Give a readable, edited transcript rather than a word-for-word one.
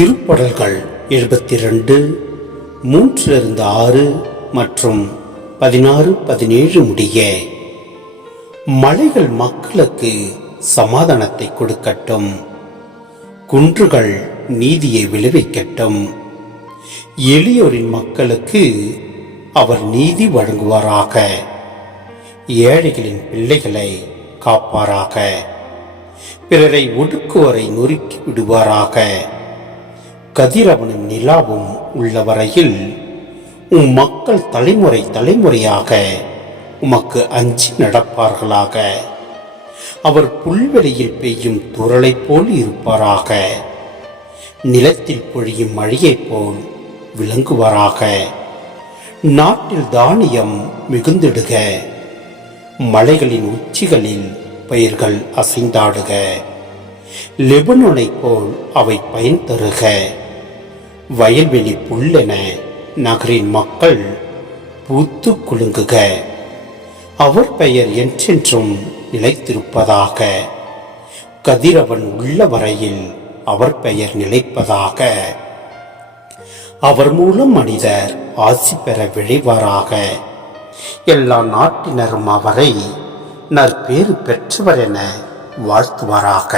திருப்படல்கள் 72 3-6 மற்றும் 16-17 முடிய. மலைகள் மக்களுக்கு சமாதானத்தை கொடுக்கட்டும், குன்றுகள் நீதியை விளைவிக்கட்டும். எளியோரின் மக்களுக்கு அவர் நீதி வழங்குவாராக, ஏழைகளின் பிள்ளைகளை காப்பாராக, பிறரை ஒடுக்குவரை நொறுக்கி விடுவாராக. கதிரவனும் நிலாவும் உள்ள வரையில் உம் மக்கள் தலைமுறை தலைமுறையாக உமக்கு அஞ்சி நடப்பார்களாக. அவர் புல்வெளியில் பெய்யும் துறளைப் போல் இருப்பாராக, நிலத்தில் பொழியும் மழையைப் போல் விளங்குவாராக. நாட்டில் தானியம் மிகுந்திடுக, மலைகளின் உச்சிகளில் பயிர்கள் அசைந்தாடுக. லெபனோனை போல் அவை பயன் தருக, வயல்வெளி புல்லென நகரின் மக்கள் பூத்து குலுங்குக. அவர் பெயர் என்றென்றும் நிலைத்திருப்பதாக, கதிரவன் உள்ள வரையில் அவர் பெயர் நிலைப்பதாக. அவர் மூலம் மனிதர் ஆசி பெற விழைவாராக, எல்லா நாட்டினரும் அவரை நற்பேறு பெற்றவர் என வாழ்த்துவாராக.